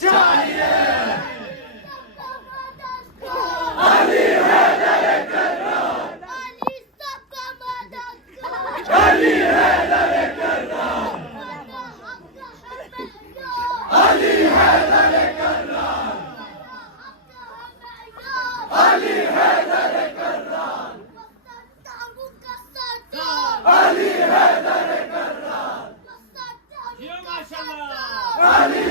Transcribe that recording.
चाहिए। अली हैदर कर्रार, अली सबका मददगार, अली हैदर कर्रार, अली हैदर कर्रार, अली हैदर कर्रार, अली हैदर कर्रार, ये माशाल्लाह। अली